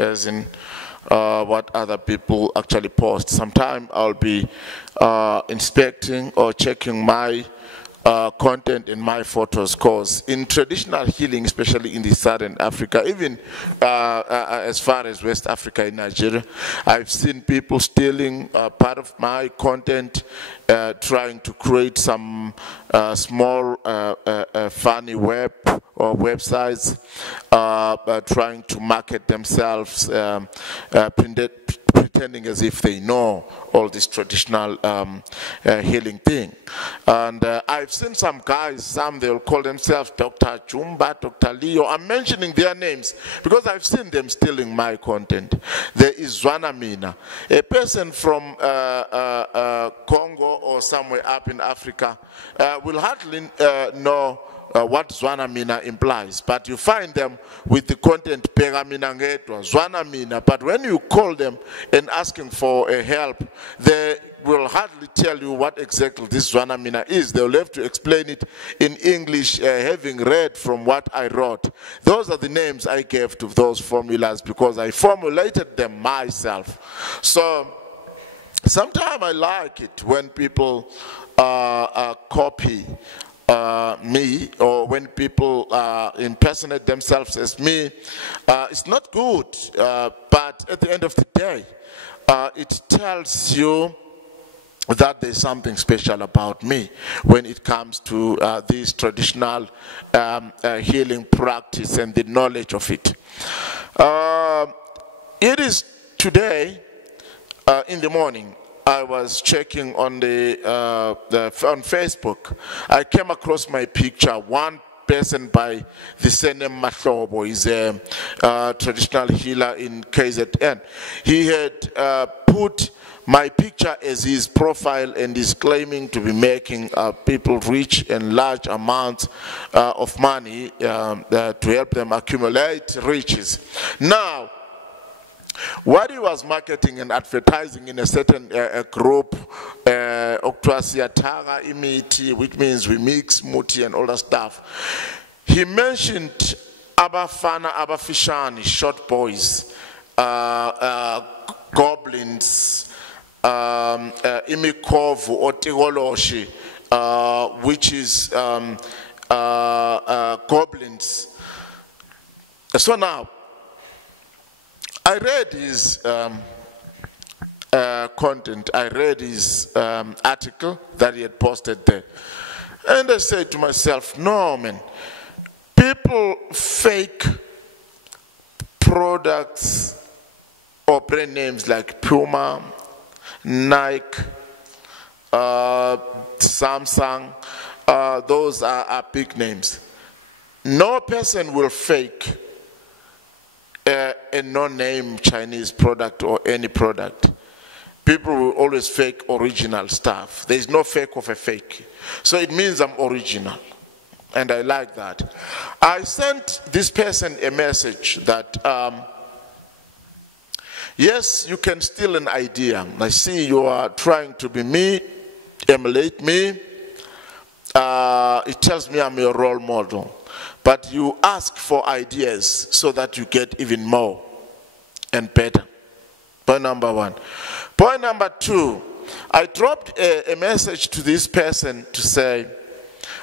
As in what other people actually post. Sometimes I'll be inspecting or checking my content in my photos, because in traditional healing, especially in the Southern Africa, even as far as West Africa in Nigeria, I've seen people stealing part of my content, trying to create some small funny web or websites, trying to market themselves, pretending as if they know all this traditional healing thing. And I've seen some guys, some they'll call themselves Dr. Jumba, Dr. Leo. I'm mentioning their names because I've seen them stealing my content. There is Zwanamina, a person from Congo or somewhere up in Africa, will hardly know what Zwanamina implies, but you find them with the content Pegamina Ngetwa, Zwanamina. But when you call them and asking for a help, they will hardly tell you what exactly this Zwanamina is. They'll have to explain it in English, having read from what I wrote. Those are the names I gave to those formulas because I formulated them myself. So sometimes I like it when people copy me, or when people impersonate themselves as me. It's not good, but at the end of the day, it tells you that there's something special about me when it comes to this traditional healing practice and the knowledge of it. It is today in the morning, I was checking on on Facebook. I came across my picture. One person by the surname Mahlobo is a traditional healer in KZN. He had put my picture as his profile and is claiming to be making people rich and large amounts of money to help them accumulate riches. Now, what he was marketing and advertising in a certain group, Oktwasiataga Imiti, which means we mix muti and all that stuff, he mentioned Abafana, abafitshane, short boys, goblins, imikovu, otigoloshi, which is goblins. So now, I read his content, I read his article that he had posted there. And I said to myself, no, man, people fake products or brand names like Puma, Nike, Samsung, those are big names. No person will fake a no-name Chinese product or any product. People will always fake original stuff. There is no fake of a fake. So it means I'm original. And I like that. I sent this person a message that, yes, you can steal an idea. I see you are trying to be me, emulate me. It tells me I'm your role model. But you ask for ideas so that you get even more and better. Point number one. Point number two, I dropped a message to this person to say,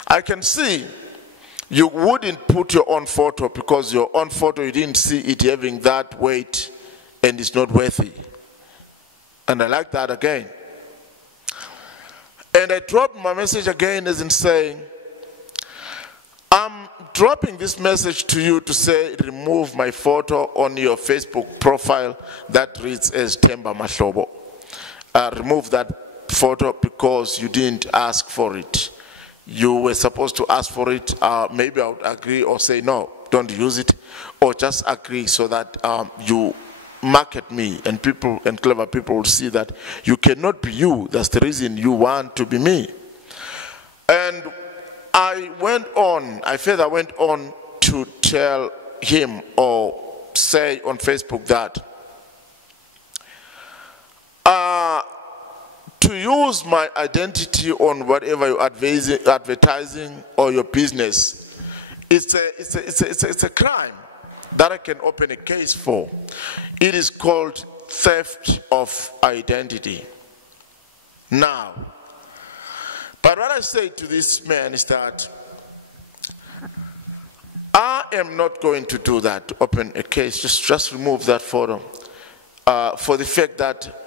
I can see you wouldn't put your own photo because your own photo, you didn't see it having that weight and it's not worthy. And I like that again. And I dropped my message again as in saying, I'm dropping this message to you to say remove my photo on your Facebook profile that reads as Temba Mahlobo. Remove that photo because you didn't ask for it. you were supposed to ask for it, maybe I would agree or say no, don't use it, or just agree so that you market me and people and clever people will see that you cannot be you. That's the reason you want to be me. And I further went on to tell him or say on Facebook that to use my identity on whatever you're advertising or your business, it's a crime that I can open a case for. It is called theft of identity. Now, but what I say to this man is that I am not going to do that, to open a case, just remove that photo, for the fact that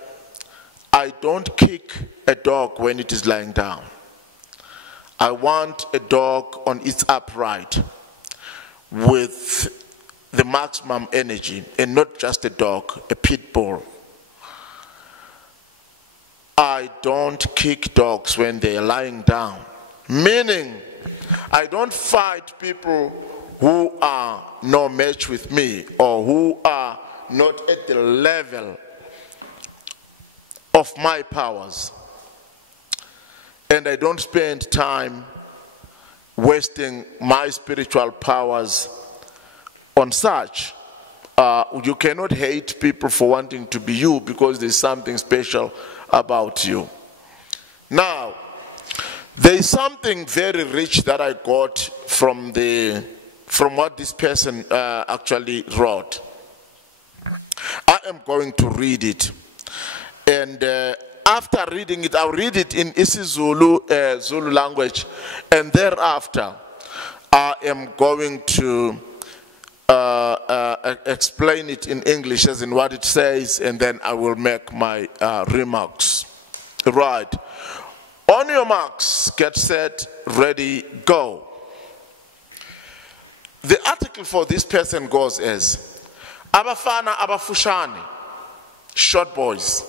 I don't kick a dog when it is lying down. I want a dog on its upright with the maximum energy, and not just a dog, a pit bull. I don't kick dogs when they are lying down, meaning I don't fight people who are no match with me or who are not at the level of my powers. And I don't spend time wasting my spiritual powers on such. You cannot hate people for wanting to be you because there's something special about you. Now, there is something very rich that I got from what this person actually wrote. I am going to read it. And after reading it, I'll read it in isiZulu, Zulu language. And thereafter, I am going to explain it in English as in what it says, and then I will make my remarks. Right. On your marks, get set, ready, go. The article for this person goes as Abafana, abafitshane, short boys,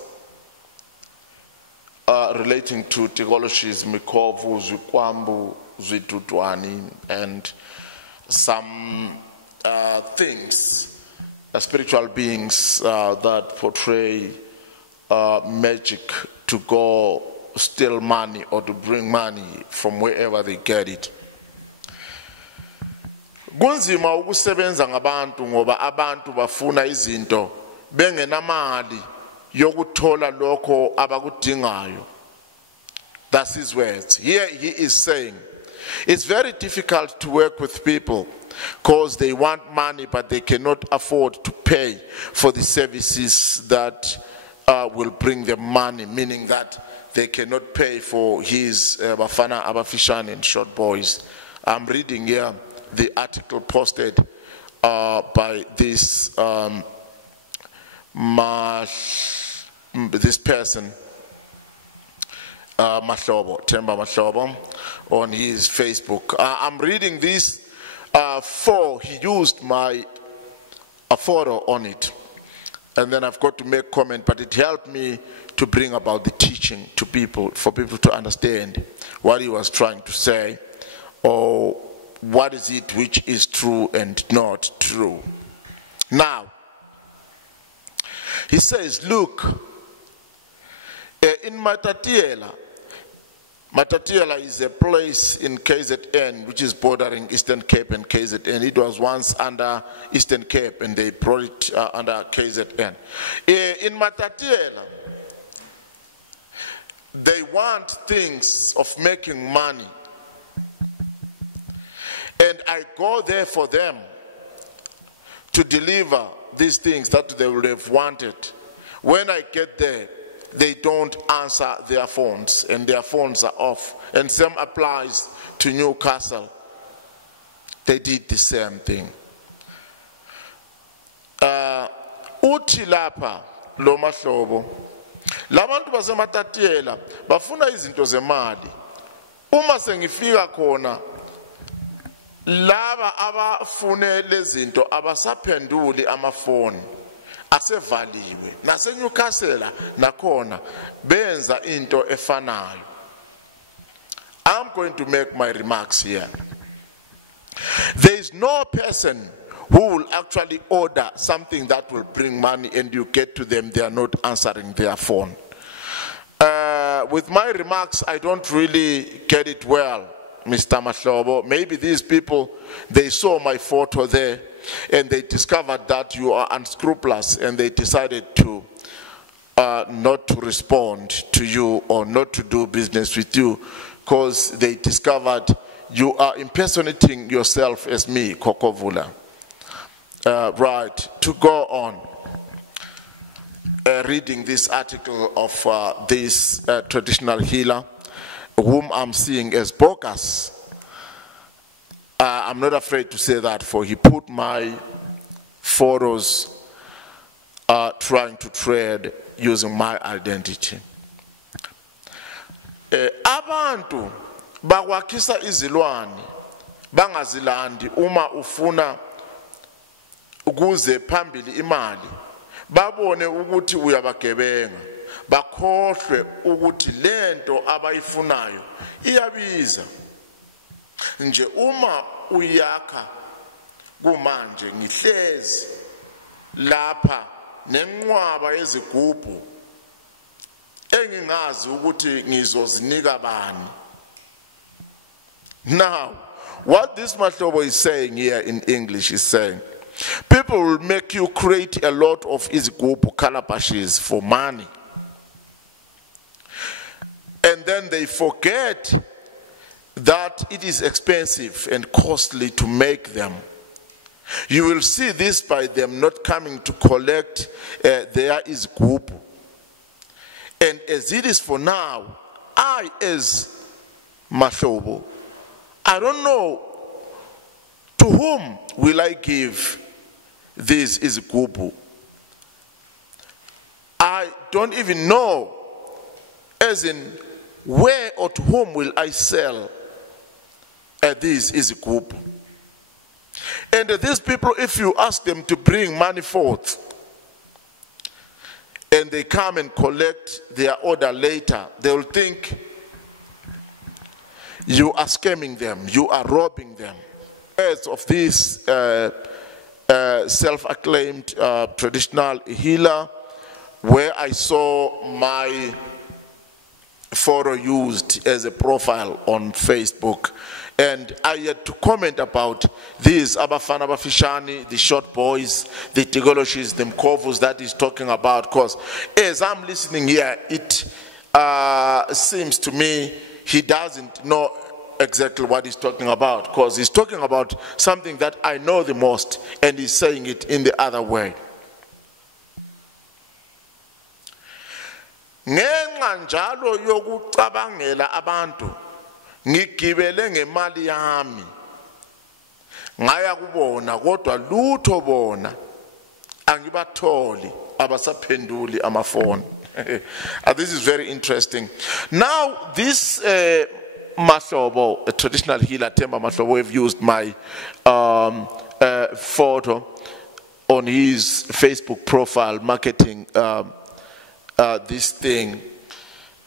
relating to theologies, Mikovu, Zukwambu, Zwitutwani, and some things, spiritual beings that portray magic to go steal money or to bring money from wherever they get it. Kunzima ukusebenza ngabantu ngoba abantu bafuna izinto bengenamali yokuthola lokhu abakudingayo. That's his words. Here he is saying, it's very difficult to work with people because they want money but they cannot afford to pay for the services that will bring them money, meaning that they cannot pay for his Abafana, abafitshane, and short boys. I'm reading here the article posted by this this person, Temba Mahlobo, on his Facebook. I'm reading this for he used my photo on it, and then I've got to make comment, but it helped me to bring about the teaching to people, for people to understand what he was trying to say, or what is it which is true and not true. Now, he says, look, in EMatatiele, EMatatiele is a place in KZN which is bordering Eastern Cape and KZN. It was once under Eastern Cape and they brought it under KZN. In EMatatiele, they want things of making money. And I go there for them to deliver these things that they would have wanted. When I get there, they don't answer their phones, and their phones are off. And same applies to Newcastle. They did the same thing. Uthi lapha lo mahlobo, labantu baseMatatiele bafuna izinto zemali. Uma sengifika khona, laba abafune lezinto abasaphenduli amaPhone asevaliwe. Nase Newcastle nakhona benza into efanayo. I'm going to make my remarks here. There is no person who will actually order something that will bring money and you get to them, they are not answering their phone. With my remarks, I don't really get it well, Mr. Mahlobo. Maybe these people, they saw my photo there and they discovered that you are unscrupulous and they decided to not to respond to you or not to do business with you because they discovered you are impersonating yourself as me, Khokhovula. Right, to go on. Reading this article of this traditional healer, whom I'm seeing as bogus. I'm not afraid to say that, for he put my photos trying to trade using my identity. Abantu bakwakisa izilwane bangazilandi uma ufuna ukuze phambili imali. Babone ukuthi uyabagebenga, bakhohlwe ukuthi lento abayifunayo iyabiza. Nje uma uyakha kumanje ngihlezi lapha nenqwaba yezigubhu engingazi ukuthi ngizozinika bani. Now, what this Mahlobo is saying here in English is saying, people will make you create a lot of izigubu calabashes for money. And then they forget that it is expensive and costly to make them. You will see this by them not coming to collect their izigubu. And as it is for now, I as Mahlobo, I don't know to whom will I give this izigubu. I don't even know, as in where or to whom will I sell this izigubu. And these people, if you ask them to bring money forth, and they come and collect their order later, they will think you are scamming them, you are robbing them. As of this self-acclaimed traditional healer, where I saw my photo used as a profile on Facebook, and I had to comment about these Abafana, abafitshane, the short boys, the tigoloshis, the mkovus that he's talking about, because as I'm listening here, it seems to me he doesn't know exactly what he's talking about, because he's talking about something that I know the most, and he's saying it in the other way. Ngenxa njalo yokucabangela abantu ngigibele ngemali yami ngaya kubona kodwa lutho bona angibatholi abasaphenduli amaPhone. This is very interesting. Now this Mahlobo, a traditional healer, Themba Mahlobo, have used my photo on his Facebook profile marketing this thing,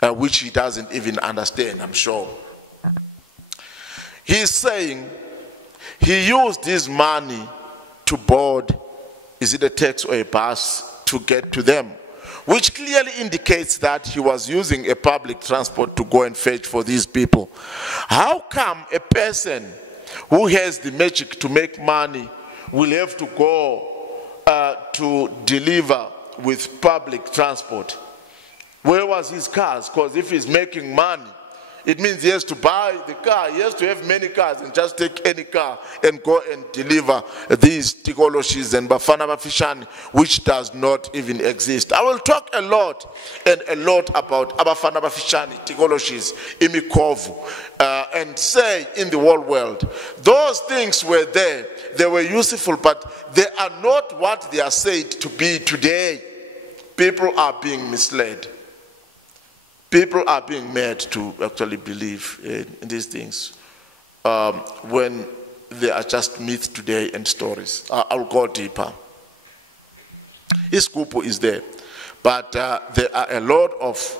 which he doesn't even understand, I'm sure. He's saying he used his money to board, is it a taxi or a bus, to get to them, which clearly indicates that he was using a public transport to go and fetch for these people. How come a person who has the magic to make money will have to go to deliver with public transport? Where was his cars? Because if he's making money, it means he has to buy the car. He has to have many cars and just take any car and go and deliver these tigoloshis and bafana abafitshane, which does not even exist. I will talk a lot about abafana abafitshane, tigoloshis, imikovu, and say in the whole world, those things were there, they were useful, but they are not what they are said to be today. People are being misled. People are being made to actually believe in these things when they are just myths today and stories. I'll go deeper. Iskupu is there, but there are a lot of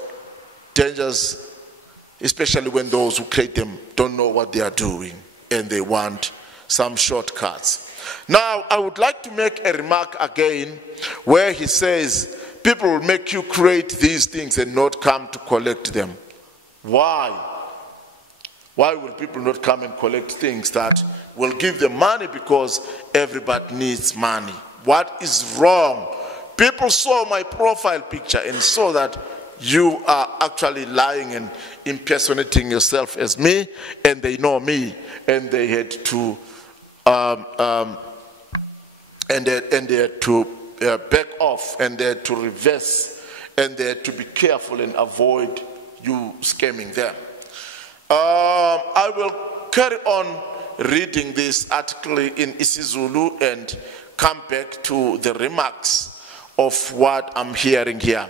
dangers especially when those who create them don't know what they are doing and they want some shortcuts. Now, I would like to make a remark again where he says, people will make you create these things and not come to collect them. Why? Why will people not come and collect things that will give them money? Because everybody needs money. What is wrong? People saw my profile picture and saw that you are actually lying and impersonating yourself as me, and they know me, and they had to they had to back off, and they had to reverse, and they had to be careful and avoid you scamming them. I will carry on reading this article in isiZulu and come back to the remarks of what I'm hearing here.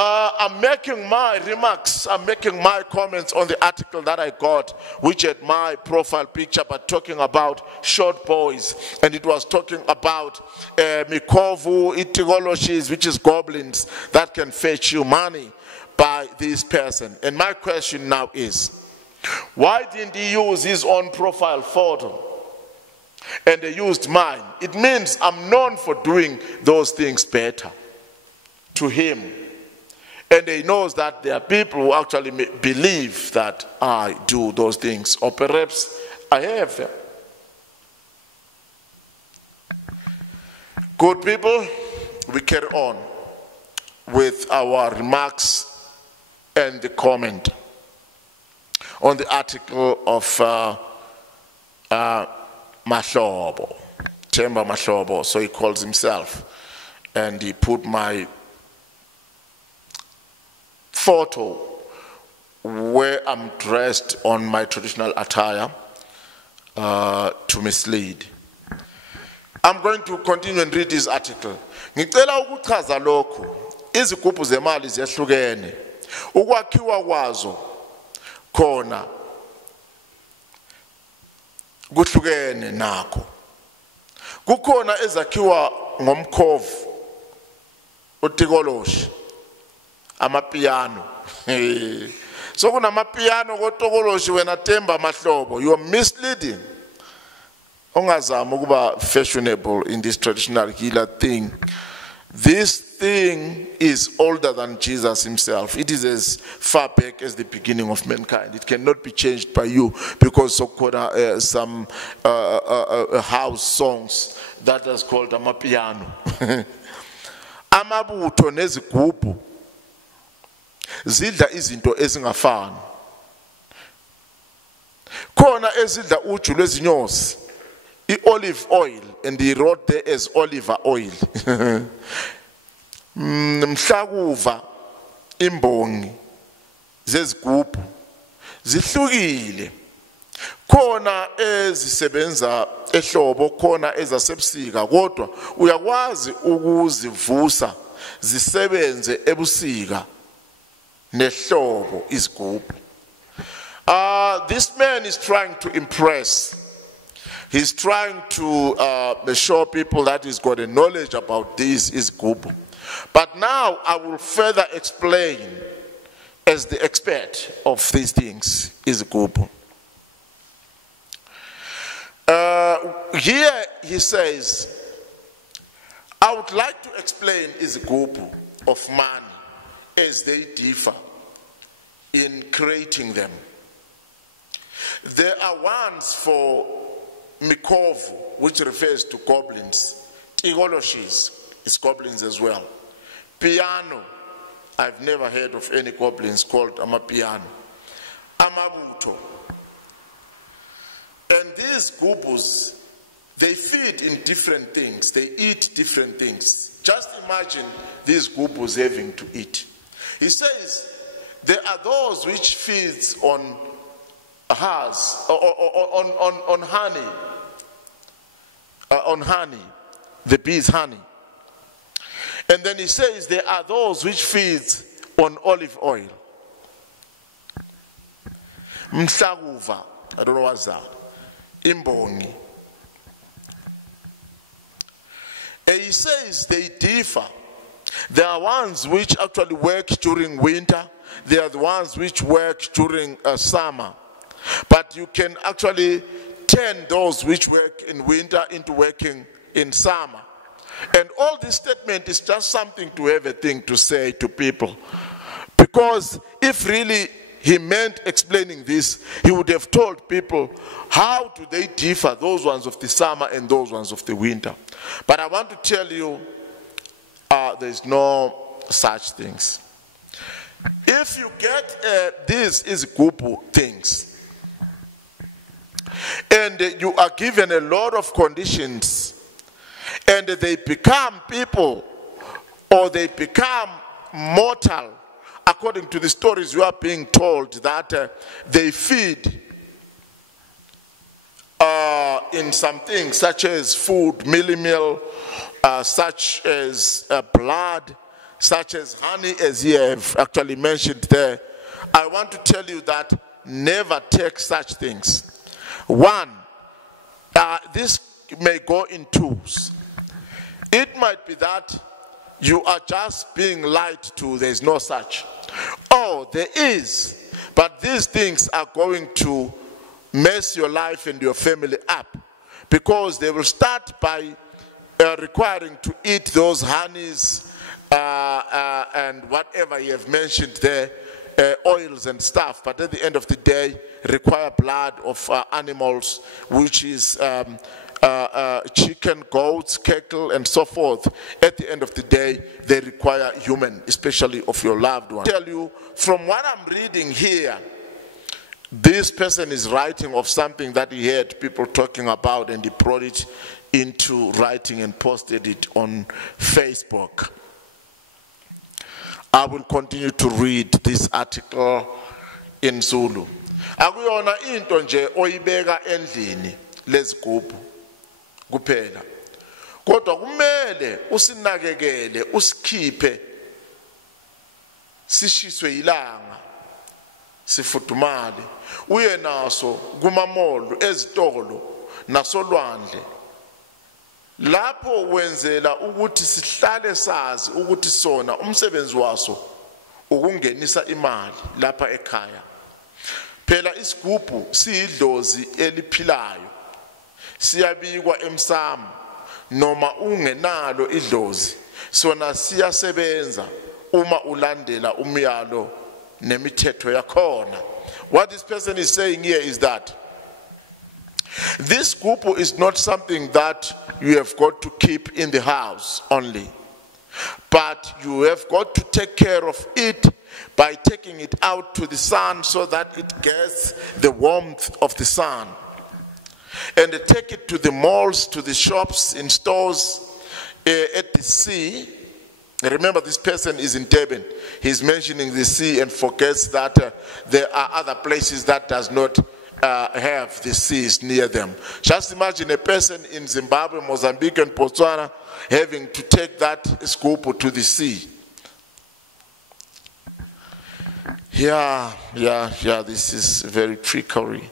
I'm making my remarks, I'm making my comments on the article that I got, which had my profile picture, but talking about short boys. And it was talking about mikovu, itigoloshis, which is goblins that can fetch you money by this person. And my question now is, why didn't he use his own profile photo and they used mine? It means I'm known for doing those things better to him. And he knows that there are people who actually believe that I do those things, or perhaps I have them. Good people, we carry on with our remarks and the comment on the article of Mahlobo, Chamber Mahlobo, so he calls himself, and he put my photo where I'm dressed on my traditional attire to mislead. I'm going to continue and read this article. Ngicela ukuchaza lokhu, izigubhu zemali ziyahlukene. Ukwakhiwa kwazo khona kuhlukene nakho. Kukhona ezakhiwa ngomkhovu utikoloshi, amapiano. So kunamapiano kotokoloshi wena temba mahlobo, you are misleading. Ongazama ukuba fashionable in this traditional healer thing. This thing is older than Jesus himself. It is as far back as the beginning of mankind. It cannot be changed by you because of some house songs that is called amapiano. Amabutho nezigubhu zidla izinto ezingafani. Khona ezidla uju lwezinyosi, olive oil, and he wrote there as olive oil. Mhlakuva imbongi zezigubhu zihlukile. Khona ezisebenza ehlobo, khona ezasebusika, kodwa uyakwazi ukuzivusa zisebenze ebusika nehlobo izigubhu. This man is trying to impress. He's trying to show people that he's got a knowledge about this izigubhu. But now I will further explain as the expert of these things izigubhu. Here he says, I would like to explain izigubhu of money as they differ in creating them. There are ones for mikovu, which refers to goblins. Tigoloshis is goblins as well. Piano, I've never heard of any goblins called amapiano. Amabutho. And these gubus, they feed in different things. They eat different things. Just imagine these gubus having to eat. He says, there are those which feeds on on honey. On honey. The bee's honey. And then he says there are those which feeds on olive oil. Mhlakuva. I don't know what's that. Imbongi. And he says they differ. There are ones which actually work during winter. they are the ones which work during summer. But you can actually turn those which work in winter into working in summer. And all this statement is just something to have a thing to say to people. Because if really he meant explaining this, he would have told people how do they differ, those ones of the summer and those ones of the winter. But I want to tell you, there's no such things. If you get these izigubu things, and you are given a lot of conditions, and they become people, or they become mortal, according to the stories you are being told, that they feed in some things such as food, meal, such as blood, such as honey, as you have actually mentioned there. I want to tell you that never take such things. One, this may go in twos. It might be that you are just being lied to, there's no such. Oh, there is, but these things are going to mess your life and your family up, because they will start by requiring to eat those honeys and whatever you have mentioned there, oils and stuff, but at the end of the day require blood of animals, which is chicken, goats, cattle, and so forth. At the end of the day, they require human, especially of your loved one. I tell you, from what I'm reading here, this person is writing of something that he heard people talking about, and he brought it into writing and posted it on Facebook. I will continue to read this article in Zulu. Akuyona into nje oyibeka endlini lezigubhu kuphela. Kodwa kumele usinakekele, usikhiphe sishiswe ilanga, sifudumale. Uye naso kumamolo, ezitolo, nasolwandle. Lapho wenzela ukuthi sihlale sazi ukuthi sona umsebenzi waso ukungenisa imali lapha ekhaya. Phela isigubhu siyidlozi eliphilayo. Siyabikwa emsamo noma ungenalo idlozi, sona siyasebenza uma ulandela umyalo nemithetho yakhona. What this person is saying here is that this gupu is not something that you have got to keep in the house only, but you have got to take care of it by taking it out to the sun so that it gets the warmth of the sun. And take it to the malls, to the shops, in stores, at the sea. Remember, this person is in Durban. He's mentioning the sea and forgets that there are other places that does not have the seas near them. Just imagine a person in Zimbabwe, Mozambique, and Botswana having to take that scoop to the sea. Yeah, this is very trickery.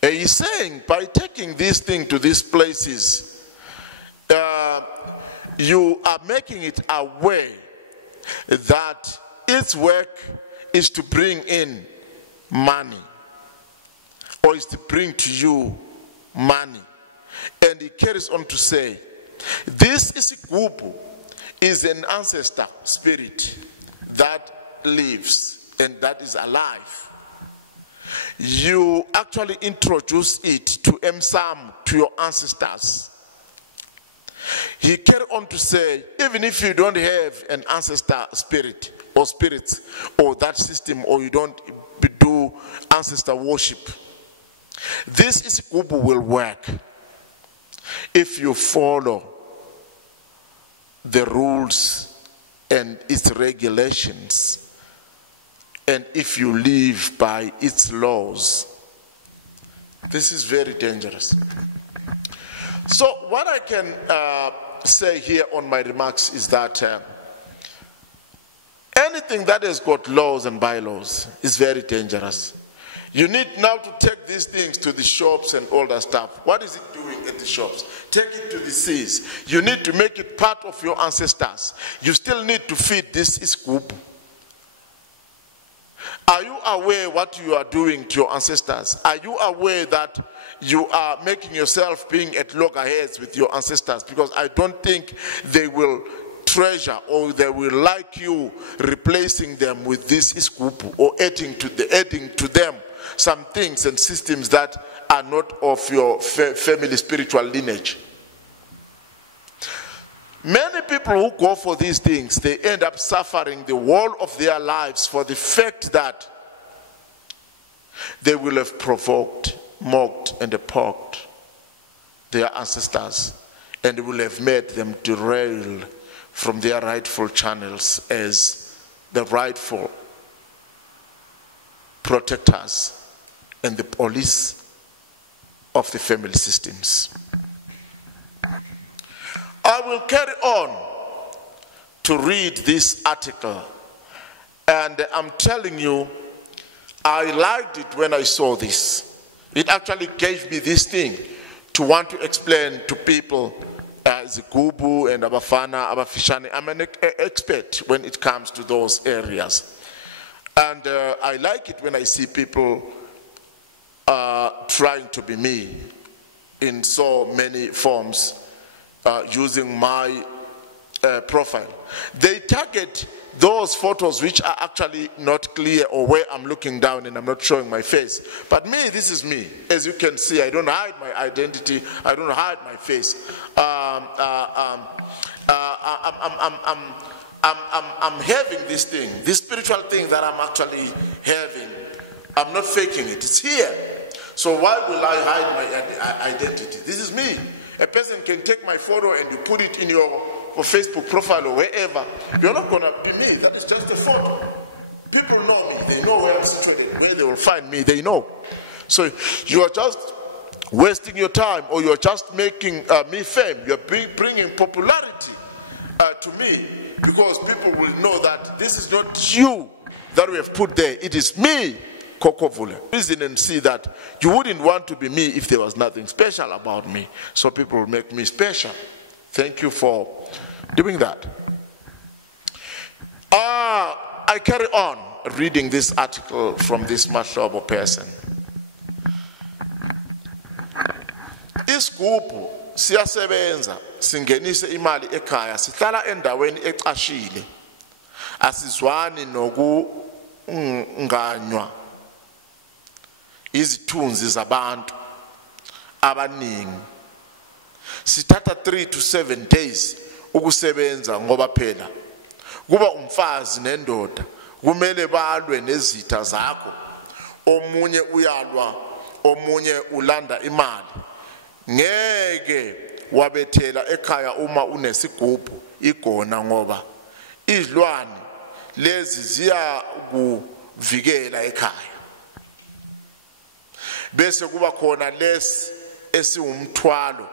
He's saying by taking this thing to these places, you are making it aware that its work is to bring in money, or is to bring to you money. And he carries on to say, this isigubu is an ancestor spirit that lives and that is alive. You actually introduce it to Emsam, to your ancestors. He carried on to say, even if you don't have an ancestor spirit or spirits or that system, or you don't do ancestor worship, this isigubu will work if you follow the rules and its regulations, and if you live by its laws. This is very dangerous. So what I can say here on my remarks is that anything that has got laws and bylaws is very dangerous. You need now to take these things to the shops and all that stuff. What is it doing at the shops? Take it to the seas. You need to make it part of your ancestors. You still need to feed this isigubu. Are you aware what you are doing to your ancestors? Are you aware that you are making yourself being at loggerheads with your ancestors? Because I don't think they will treasure or they will like you replacing them with this iskupu or adding to them some things and systems that are not of your family spiritual lineage. Many people who go for these things, they end up suffering the whole of their lives for the fact that they will have provoked, mocked, and poked their ancestors, and will have made them derail from their rightful channels as the rightful protectors and the police of the family systems. I will carry on to read this article, and I'm telling you, I liked it when I saw this. It actually gave me this thing to want to explain to people Zigubu and Abafana, abafitshane. I'm an expert when it comes to those areas. And I like it when I see people trying to be me in so many forms, using my profile. They target those photos which are actually not clear, or where I'm looking down and I'm not showing my face. But me, this is me. As you can see, I don't hide my identity. I don't hide my face. I'm having this thing, this spiritual thing that I'm actually having. I'm not faking it. It's here. So why will I hide my identity? This is me. A person can take my photo and you put it in your Facebook profile or wherever. You're not going to be me. That is just a photo. People know me. They know where I'm situated, where they will find me. They know. So you are just wasting your time, or you're just making me fame. You're bringing popularity to me, because people will know that this is not you that we have put there. It is me, Khokhovula. Reason and see that you wouldn't want to be me if there was nothing special about me. So people will make me special. Thank you for doing that. I carry on reading this article from this mahlobo person. Isigubhu siyasebenza, singenise imali ekhaya, sihlala endaweni ecashile. Asizwani nokunganywa izithunzi zabantu abaningi. Sithatha 3 to 7 days ukusebenza, ngoba phela kuba umfazi nendoda kumele balwe nezitha zakho. Omunye uyalwa, omunye ulanda imali. Ngeke wabethela ekhaya uma unesigubhu igona, ngoba izilwane lezi ziya kuvikela ekhaya. Bese kuba khona lesi esiwumthwalo.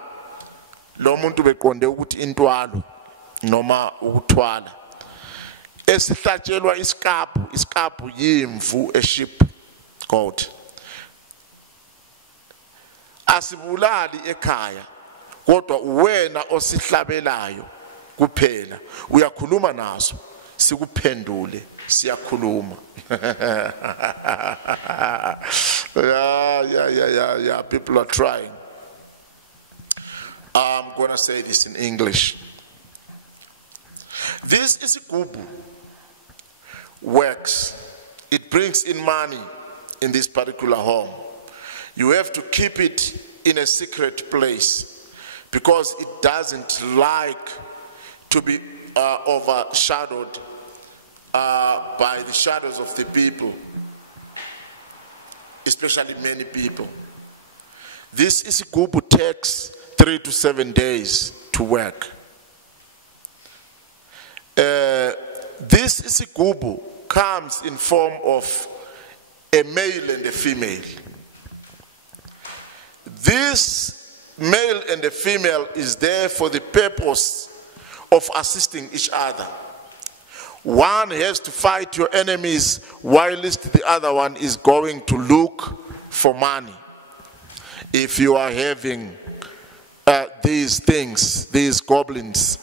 Lo muntu beqonde ukuthi intwalo noma ukuthwala. Esihlatshelwa iskapu yimvu, a sheep goat. Asibulali ekhaya, kodwa uwena osihlabelayo kuphela. Uyakhuluma naso, sikuphendule, siyakhuluma. Yeah, people are trying. I'm going to say this in English. This isigubhu works. It brings in money in this particular home. You have to keep it in a secret place, because it doesn't like to be overshadowed by the shadows of the people, especially many people. This isigubhu takes 3 to 7 days to work. This isigubhu comes in form of a male and a female. This male and the female is there for the purpose of assisting each other. One has to fight your enemies, whilst the other one is going to look for money. If you are having these things, these goblins,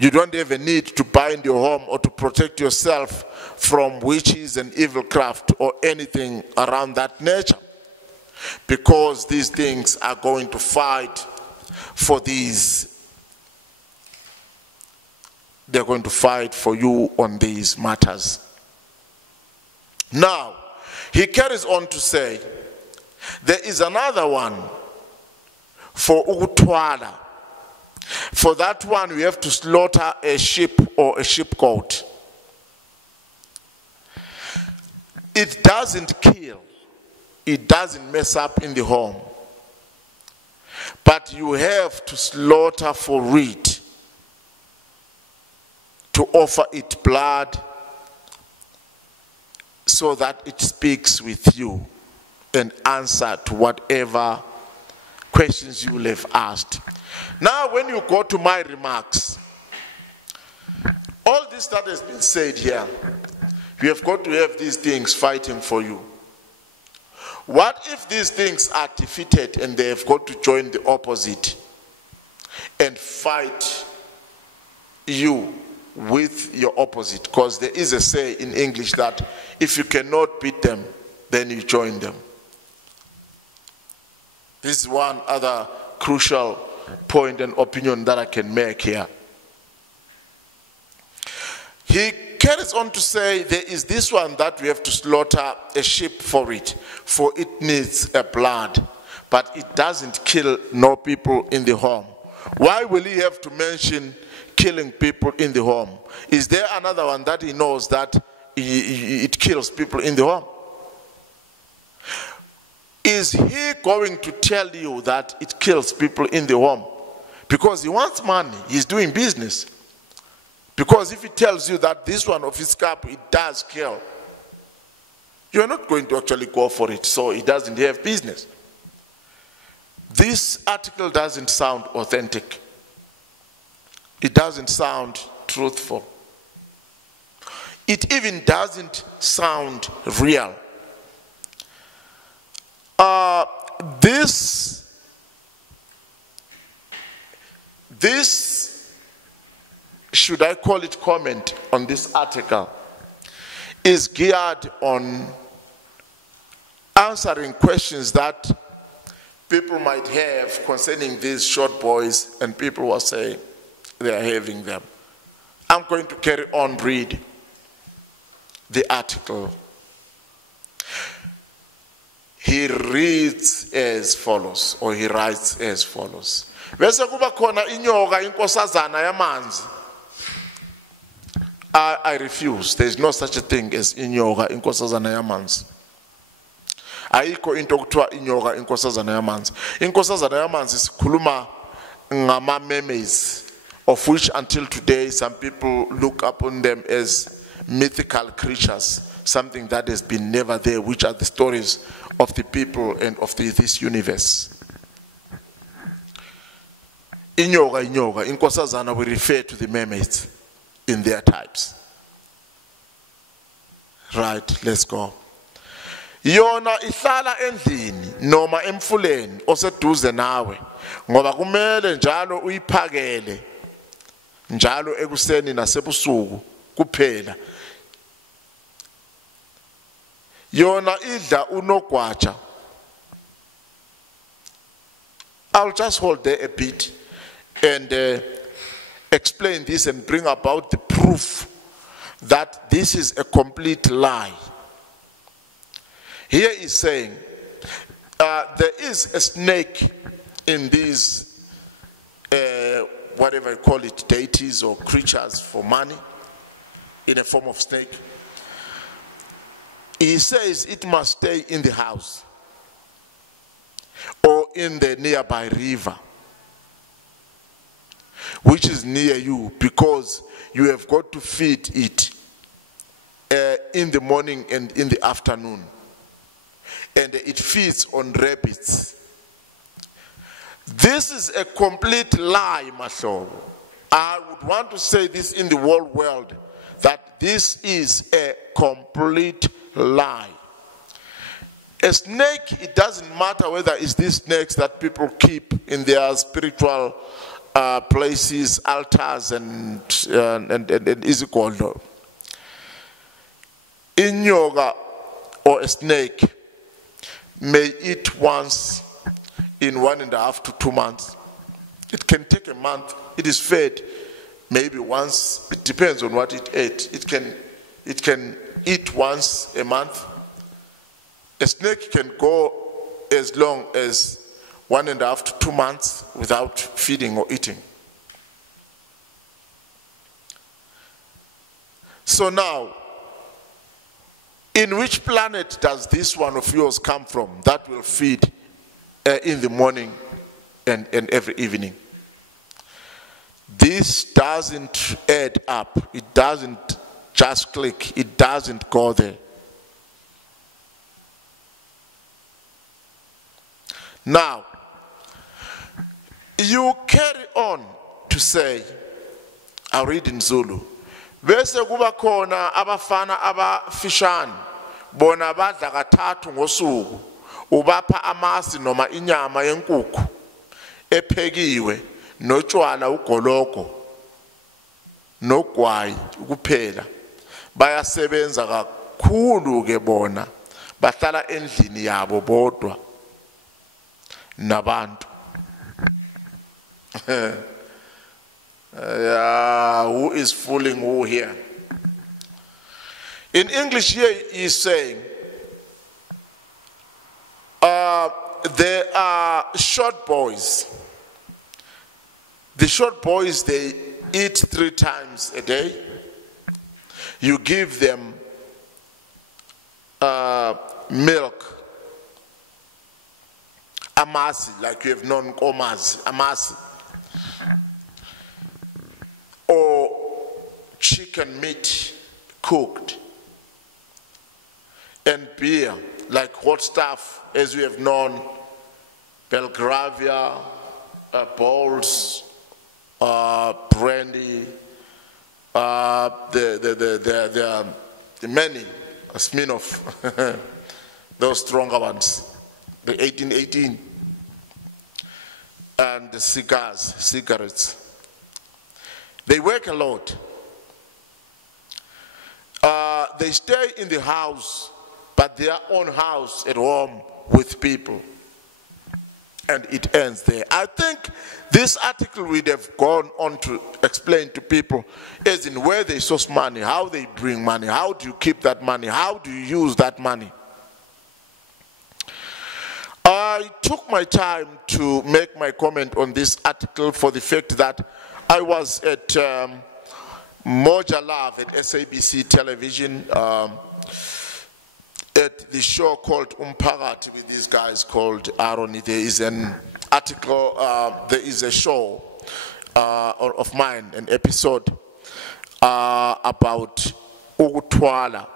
You don't have a need to bind your home or to protect yourself from witches and evil craft or anything around that nature, because these things are going to fight for these. They're going to fight for you on these matters. Now, he carries on to say, there is another one for ukuthola. For that one, we have to slaughter a sheep or a sheepcoat. It doesn't kill. It doesn't mess up in the home. But you have to slaughter for it, to offer it blood, so that it speaks with you and answer to whatever questions you will have asked. Now, when you go to my remarks, all this that has been said here, you have got to have these things fighting for you. What if these things are defeated and they have got to join the opposite and fight you with your opposite? Because there is a say in English that if you cannot beat them, then you join them. This is one other crucial point and opinion that I can make here. He carries on to say there is this one that we have to slaughter a sheep for it needs a blood, but it doesn't kill no people in the home. Why will he have to mention killing people in the home? Is there another one that he knows that it kills people in the home? Is he going to tell you that it kills people in the home? Because he wants money, he's doing business. Because if he tells you that this one of his cup, it does kill, you're not going to actually go for it, so he doesn't have business. This article doesn't sound authentic. It doesn't sound truthful. It even doesn't sound real. This, should I call it comment on this article, is geared on answering questions that people might have concerning these short boys, and people will say they are having them. I'm going to carry on read the article. He reads as follows, or he writes as follows. Bese kuba khona inyoka inkosazana yamanzi. I refuse. There is no such a thing as inyoka inkosazana yamanzi. Ayikho into okuthiwa inyoka inkosazana yamanzi. Inkosazana yamanzi sikhuluma ngama memes, of which until today some people look upon them as mythical creatures, something that has been never there, which are the stories of the people and of this universe. Inyoka, inkosazana, we refer to the mermaids in their types. Right, let's go. Yona ihlala endlini noma emfuleni oseduze nawe, ngoba kumele njalo uyiphakele njalo ekuseni nasebusuku kuphela. Yona idla unogwaja. I'll just hold there a bit and explain this and bring about the proof that this is a complete lie. Here is saying there is a snake in these whatever you call it, deities or creatures for money, in a form of snake. He says it must stay in the house or in the nearby river, which is near you, because you have got to feed it in the morning and in the afternoon. And it feeds on rabbits. This is a complete lie, Mahlobo. I would want to say this in the whole world, that this is a complete lie. A snake, it doesn't matter whether it's these snakes that people keep in their spiritual places, altars, and izigodlo. Inyoka or a snake may eat once in 1.5 to 2 months. It can take a month. It is fed maybe once. It depends on what it ate. It can eat once a month. A snake can go as long as 1.5 to 2 months without feeding or eating. So now, in which planet does this one of yours come from that will feed in the morning and every evening? This doesn't add up. It doesn't just click. It doesn't go there. Now, you carry on to say, I'll read in Zulu. Bese kuba khona abafana abafitshane bona badla kathathu ngosuku ubapha amasi noma inyama yenkukhu ephekiwe notshwala ugoloko nogwayi kuphela bayasebenza kakhulu ke bona bahlala endlini yabo bodwa nabantu. Who is fooling who here? In English here he is saying there are short boys. The short boys, they eat 3 times a day. You give them milk, amasi, like you have known amasi, or chicken meat cooked, and beer, like hot stuff, as we have known, Belgravia, bowls, brandy, the many, Smirnoff, those stronger ones, the 1818, and the cigarettes. They work a lot. They stay in the house, but their own house at home with people. And it ends there. I think this article would have gone on to explain to people as in where they source money, how they bring money, how do you keep that money, how do you use that money. I took my time to make my comment on this article for the fact that I was at Moja Love at SABC television at the show called Umphakathi with these guys called Aroni. There is an article, there is a show of mine, an episode about ukuthola,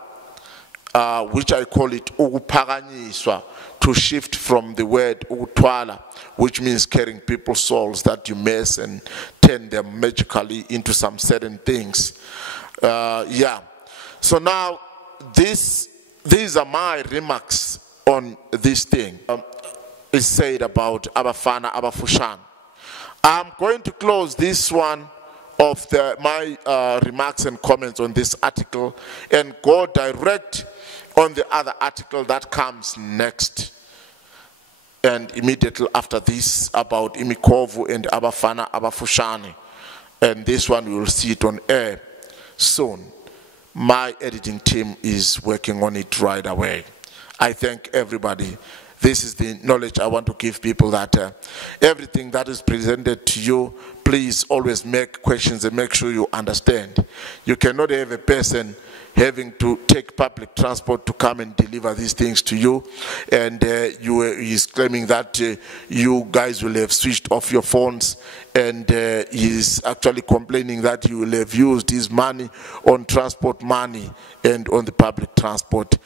which I call it ukuphakanyiswa, to shift from the word ukuthola, which means carrying people's souls that you mess and turn them magically into some certain things. Yeah. So now these are my remarks on this thing. It's said about Abafana, abafitshane. I'm going to close this one of my remarks and comments on this article and go direct on the other article that comes next. And immediately after this, about imikovu and abafana, abafitshane. And this one we will see it on air soon. My editing team is working on it right away. I thank everybody. This is the knowledge I want to give people, that everything that is presented to you, please always make questions and make sure you understand. You cannot have a person having to take public transport to come and deliver these things to you, and he's claiming that you guys will have switched off your phones, and he's actually complaining that you will have used his money on transport money and on the public transport,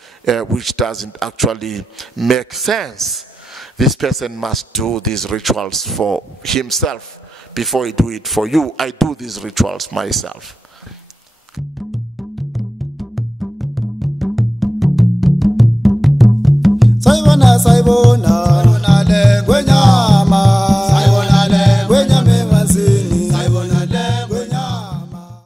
which doesn't actually make sense. This person must do these rituals for himself before he do it for you. I do these rituals myself. Saibona le ngwenya